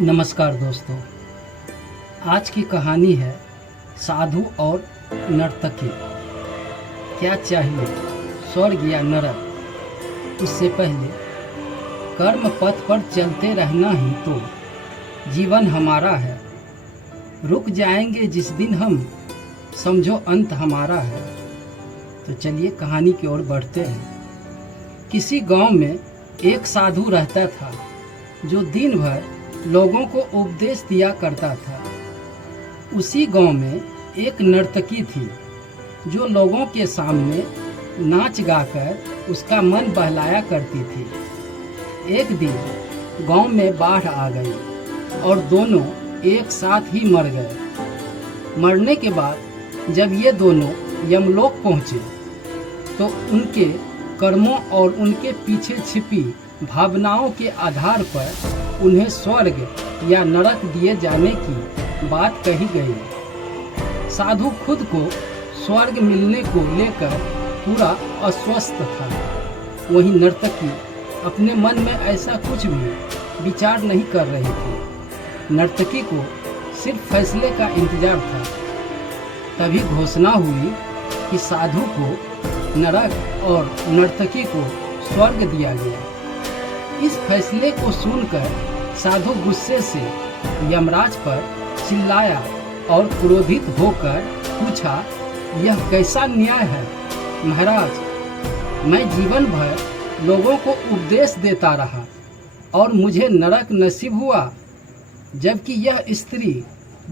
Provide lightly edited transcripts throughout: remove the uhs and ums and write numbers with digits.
नमस्कार दोस्तों, आज की कहानी है साधु और नर्तकी। क्या चाहिए, स्वर्ग या नरक? उससे पहले कर्म पथ पर चलते रहना ही तो जीवन हमारा है। रुक जाएंगे जिस दिन हम, समझो अंत हमारा है। तो चलिए कहानी की ओर बढ़ते हैं। किसी गांव में एक साधु रहता था जो दिन भर लोगों को उपदेश दिया करता था। उसी गांव में एक नर्तकी थी जो लोगों के सामने नाच गाकर उसका मन बहलाया करती थी। एक दिन गांव में बाढ़ आ गई और दोनों एक साथ ही मर गए। मरने के बाद जब ये दोनों यमलोक पहुँचे तो उनके कर्मों और उनके पीछे छिपी भावनाओं के आधार पर उन्हें स्वर्ग या नरक दिए जाने की बात कही गई। साधु खुद को स्वर्ग मिलने को लेकर पूरा अस्वस्थ था। वहीं नर्तकी अपने मन में ऐसा कुछ भी विचार नहीं कर रही थी। नर्तकी को सिर्फ फैसले का इंतजार था। तभी घोषणा हुई कि साधु को नरक और नर्तकी को स्वर्ग दिया गया। इस फैसले को सुनकर साधु गुस्से से यमराज पर चिल्लाया और क्रोधित होकर पूछा, यह कैसा न्याय है महाराज? मैं जीवन भर लोगों को उपदेश देता रहा और मुझे नरक नसीब हुआ, जबकि यह स्त्री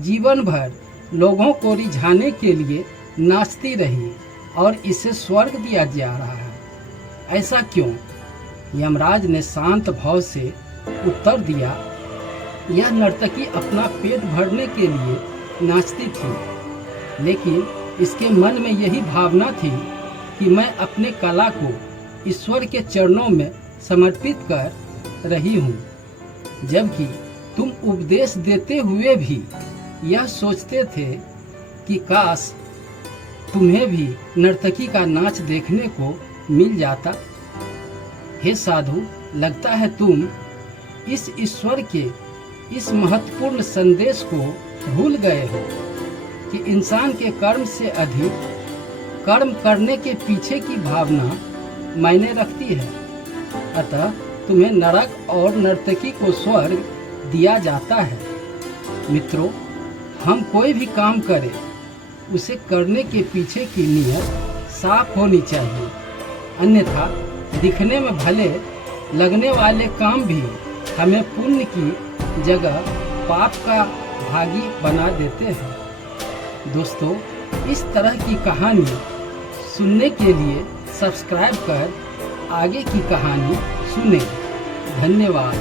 जीवन भर लोगों को रिझाने के लिए नाचती रही और इसे स्वर्ग दिया जा रहा है। ऐसा क्यों? यमराज ने शांत भाव से उत्तर दिया, यह नर्तकी अपना पेट भरने के लिए नाचती थी, लेकिन इसके मन में यही भावना थी कि मैं अपने कला को ईश्वर के चरणों में समर्पित कर रही हूँ। जबकि तुम उपदेश देते हुए भी यह सोचते थे कि काश तुम्हें भी नर्तकी का नाच देखने को मिल जाता। हे साधु, लगता है तुम इस ईश्वर के इस महत्वपूर्ण संदेश को भूल गए हो कि इंसान के कर्म से अधिक कर्म करने के पीछे की भावना मायने रखती है। अतः तुम्हें नरक और नर्तकी को स्वर्ग दिया जाता है। मित्रों, हम कोई भी काम करें उसे करने के पीछे की नीयत साफ होनी चाहिए, अन्यथा दिखने में भले लगने वाले काम भी हमें पुण्य की जगह पाप का भागी बना देते हैं। दोस्तों, इस तरह की कहानी सुनने के लिए सब्सक्राइब कर आगे की कहानी सुनें। धन्यवाद।